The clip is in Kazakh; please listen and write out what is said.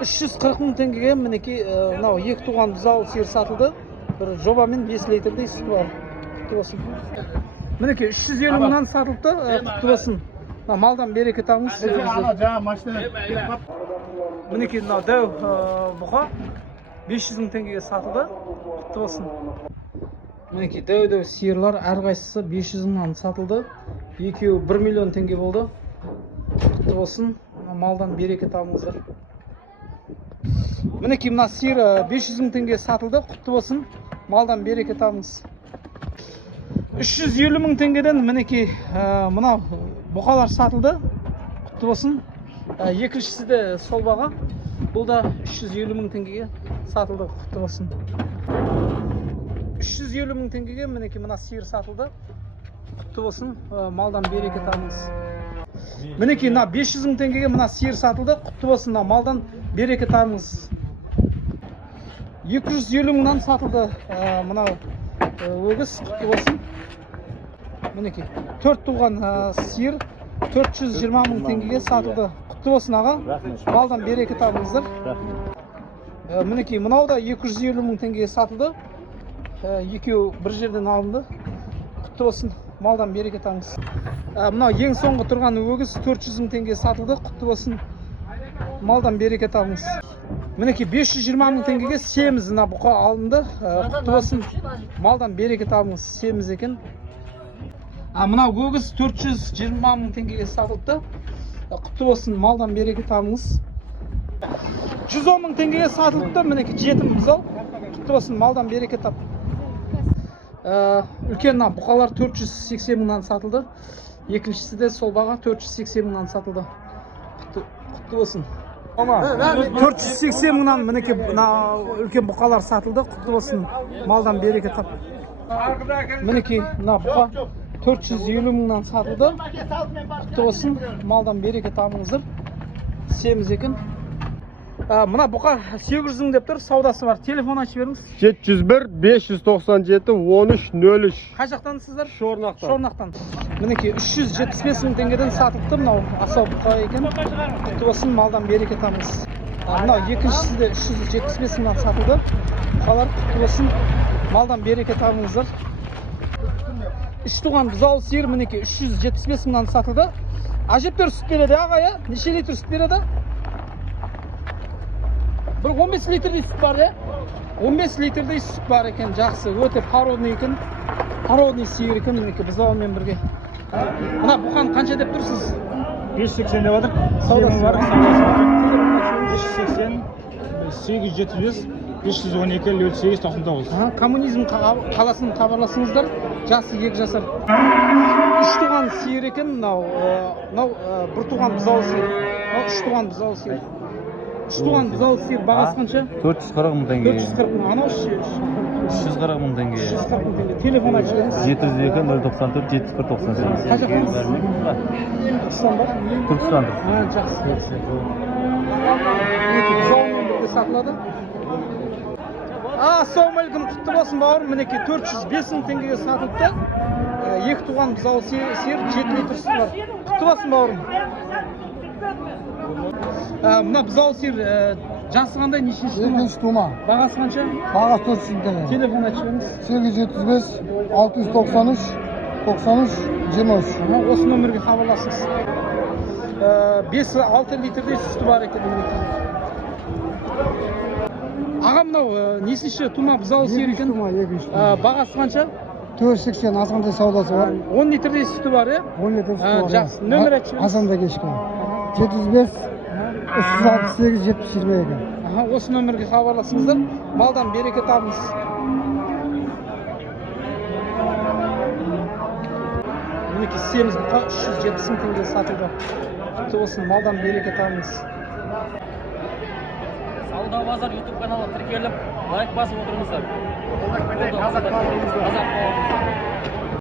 340 мың теңгеге мінекей мынау екі туған бұзау сиыр сатылды. Бір жобамен 5 литрдей сүті бар. Құтты болсын. Мінекей 350 мыңнан сатылды. Құтты болсын. Малдан береке табыңыз. Мінекей мынау дәу бұқа 500 мың теңгеге сатылды. Құтты болсын. Мінекей дәу сиырлар әрқайсысы 500 мыңнан сатылды. Екеуі 1 миллион теңге болды. Құтты болсын. Малдан береке табыңыздар. Мінекей мына сиыр 500 мың теңге сатылды. Құтты болсын. Малдан береке табыңыз. 350 мың теңгеден мінекей мынау бұқалар сатылды. Құтты болсын. Екіншісі де сол баға. Бұл да 350 мың теңгеге сатылды. Құтты болсын. 350 мың теңгеге мінекей мына сиыр сатылды. Құтты болсын. Малдан береке табыңыз. Мінекей мына 500 мың теңгеге мына сиыр сатылды. Құтты болсын. Малдан береке табыңыз. 250 мыңнан сатылды мынау өгіз. Құтты болсын. Мінекей 4 туған сиыр 420 мың теңгеге сатылды. Құтты болсын аға. Малдан береке табыңыздар. Мінекей мынау да 250 мың теңгеге сатылды. Екеуі бір жерден алынды. Құтты болсын. Малдан береке табыңыз. Мынау ең соңғы тұрған өгіз 400 мың теңгеге сатылды. Құтты болсын. Малдан береке табыңыз. Мінекей 520 мың теңгеге семіз бұқа алынды. Құтты болсын. Малдан береке табыңыз. Семіз екен. Мынау өгіз 420 мың теңгеге сатылды. Құтты болсын. Малдан береке табыңыз. 110 мың теңгеге сатылды. Мінекей жетім бұзау. Құтты болсын. Малдан береке тап. Үлкен бұқалар 480 мыңнан сатылды. Екіншісі де сол баға 480 мыңнан сатылды. Құтты болсын. 480 мыңнан мінекей үлкен бұқалар сатылды. Құтты болсын. Малдан береке тап. Мінекей бұқа 450 мыңнан сатылды. Құтты болсын. Малдан береке табыңыздар. Семіз екен. Мына бұқа 800 мың деп тұр, саудасы бар. Телефон ашып беріңіз. 701-597-1303. Қай жақтансыздар? Шорнақтан. Мінекей 375 мың теңгеден сатылды. Мынау асау бұқа екен. Құтты болсын. Малдан береке табыңыз. Мынау екіншісі де 375 мыңнан сатылды. Бұқалар құтты болсын. Малдан береке табыңыздар. 3 туған бұзау сиыр мінекей 375 мыңнан сатылды. Әжептәуір сүт береді аға, я? Неше литр сүт береді? Бір 15 литрдей сүт бар, я? 15 литрдей сүт бар екен, жақсы. Өте пародный екен. Пародный сиыр екен мінекей бұзауымен бірге. Мына бұқан қанша деп тұрсыз? 580 деп отыр. Саудасы бар. 580, 875, 512, 0899. Коммунизм қаласын хабарласыңыздар. Жасы 2 жасар. 3 туған сиыр екен, мынау бір туған бұзау сиыр. 3 туған бұзау сиыр. 3 туған бұзау сиыр бағасы қанша? 440 мың теңге. 440 мың. Анау 340 мың теңге. 340 мың теңге. Телефон ашып беріңіз. 702 094 7198. Қай жақтансыз? Түркістан ба? Түркістан. Жақсы. Бұзаумен бірге сатылады. Ассалаумағалейкум, құтты болсын бауырым. Мінекей 405 мың теңгеге сатылды. 2 туған бұзау сиыр 7 литр сүті бар. Құтты болсын бауырым. Мына бұзау сиыр жасы қандай, нешесі тума? Екінші тума. Бағасы қанша? Бағасы 400 мың теңге. Телефон айтып беріңіз. 875 693 93 23. Осы нөмірге хабарласыңыз. 5-6 литрдей сүті бар екен. Аға, мынау несінші тума бұзау сиыр екен? Бағасы қанша? 480 азғандай саудасы бар. 10 литрдей сүті бар, е? 10 литр сүті бар. Жақсы. Нөмір айтып беріңіз. Азанда кешкі. 705 368 722. Осы нөмірге хабарласыңыздар. Малдан береке табыңыз. Мінекей семіз бұқа 370 мың теңге сатылды. Құтты болсын. Малдан береке табыңыз. Сауда базар YouTube каналы тіркеліп, лайк басып отырыңыздар. Қазақ